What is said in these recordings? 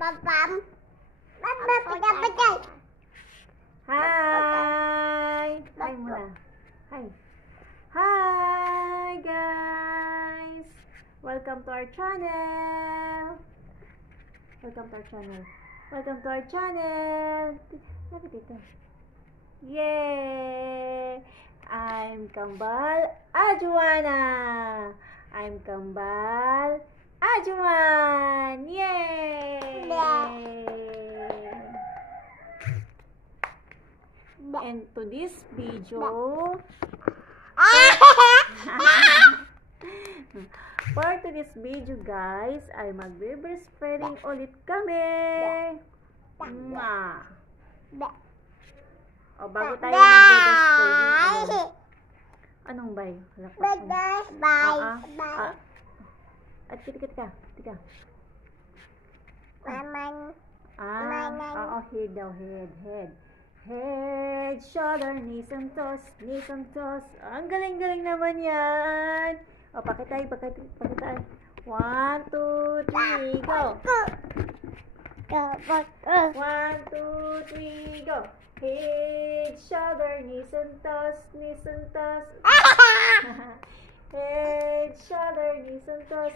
Hi! Hi muna. Hi. Hi guys! Welcome to our channel. Welcome to our channel. Welcome to our channel. Lapit dito. Yay! I'm Kambal Ajuana. I'm Kambal Ajuan. Yay! And to this video, for this video guys, ay magbe-breastfeeding ulit kami. O bago tayo magbe-breastfeeding, anong bay? Bye. At tika. Oo, head daw, head. Head, shoulder, knees and toes. Ang galing-galing naman yan. O, pakitay. 1, 2, 3, go. 1, 2, 3, go. Head, shoulder, knees and toes. Head, shoulder, knees and toes.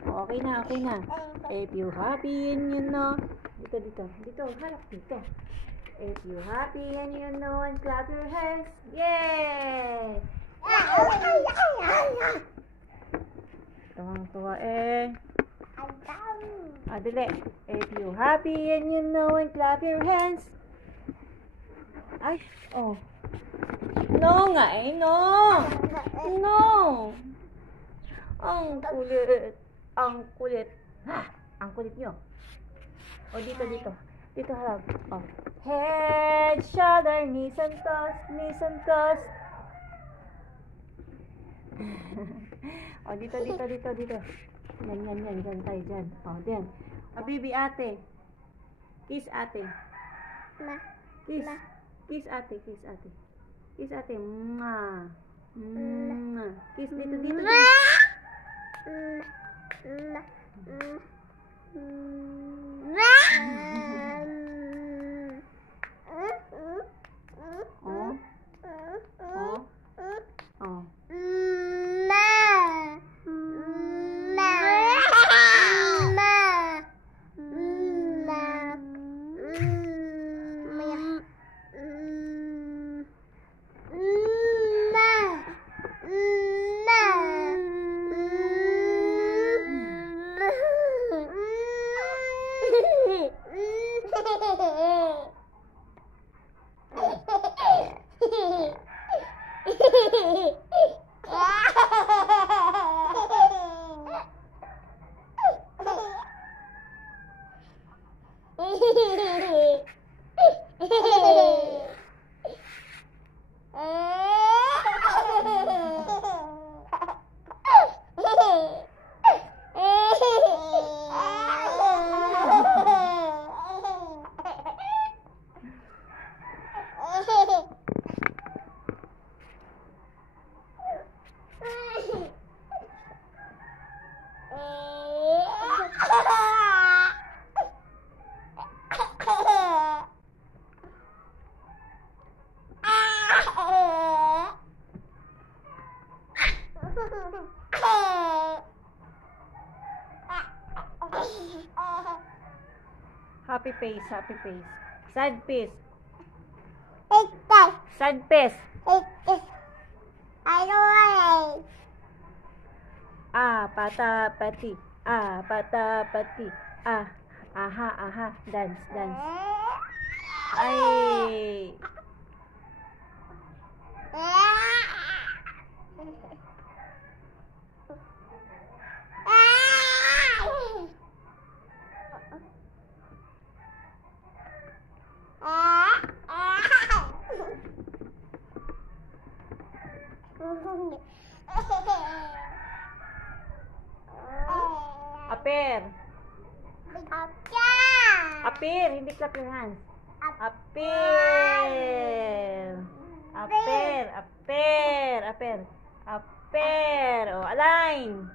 Okay na. If you happy and you know, dito, harap dito. If you happy and you know, and clap your hands. Yay! Tuwang-tuwa eh. Dali. If you happy and you know, and clap your hands. Ay, oh. No nga eh, no. Ang kulit. Ang kulit nyo. O, dito. Dito harap. O. Head, shoulder, knees and toes. O, dito. Yan. Dyan tayo, dyan. O, dyan. O, baby, ate. Kiss ate. Kiss ate. Kiss ate. Mwah. Kiss dito. Happy face. Sad face. Patapati. Aha. Dance. Ay. Appear, hindi clap your hands. Appear. Oh, align.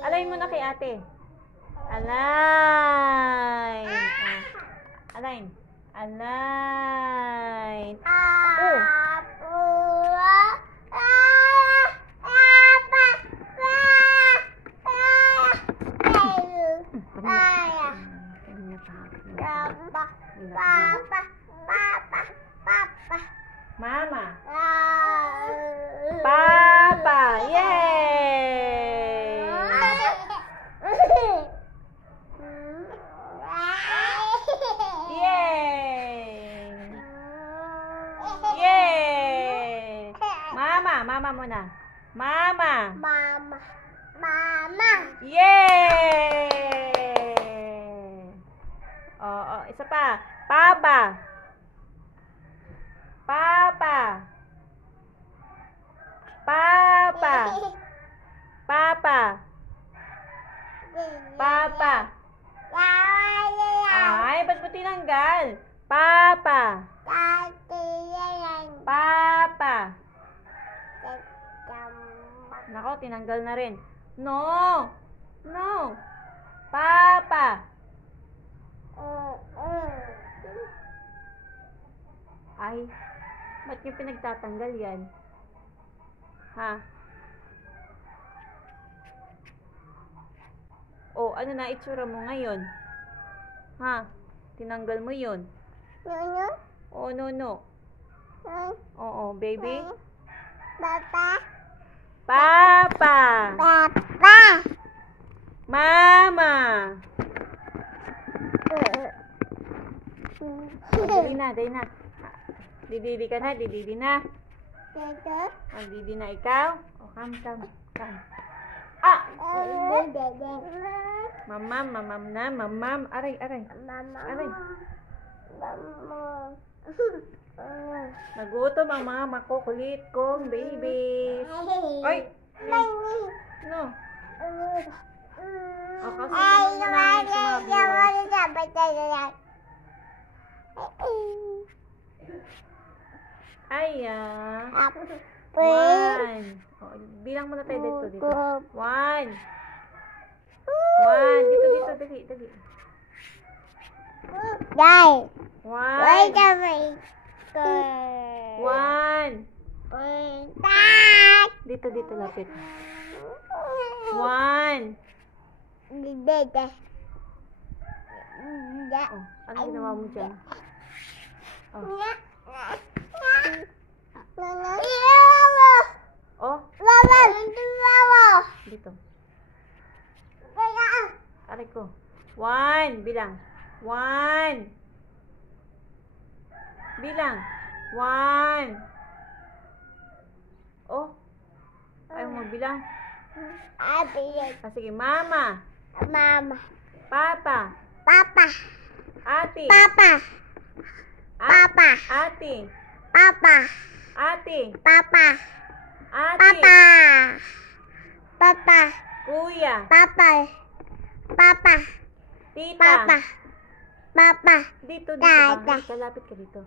Align mo na kay ate. Align. Align. Align. Oh. Mama. Papa. Yay! Yay! Yay! Mama muna. Mama. Yay! Oh, isa pa. Papa. Papa. Ay, ba't mo tinanggal? Papa. Nako, tinanggal na rin. No. Papa. Ay, ba't niyo pinagtatanggal yan? Ha? O, ano na itsura mo ngayon? Ha? Tinanggal mo yun? O, no. Oo, baby? Papa! Mama! Dali na. Dididi ka na, dididi na. Dididi na ikaw. O, come. Ah! Mamam na. Aray. Nagutom ang mga makukulit kong babies. Ay! No. O, kasi naman namin sa mga viewers. Ayan. 1. Oh, bilang muna tayo dito. 1. Dito, dali. 1. Dito, lapit. 1. Oh, ano ginawa mo dyan? Oh. Dito. Aray ko. 1. Bilang. 1. Oh. Ayaw mo bilang. Sige, mama. Papa. Ate. Ate. Kuya. Tita. Dito. Lapit ka dito.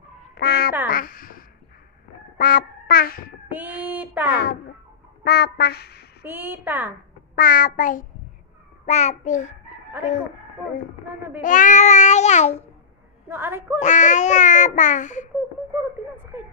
Tita. Aray ko. No, baby. No, aray ko. Aray ko. Mukuro, tinasakit.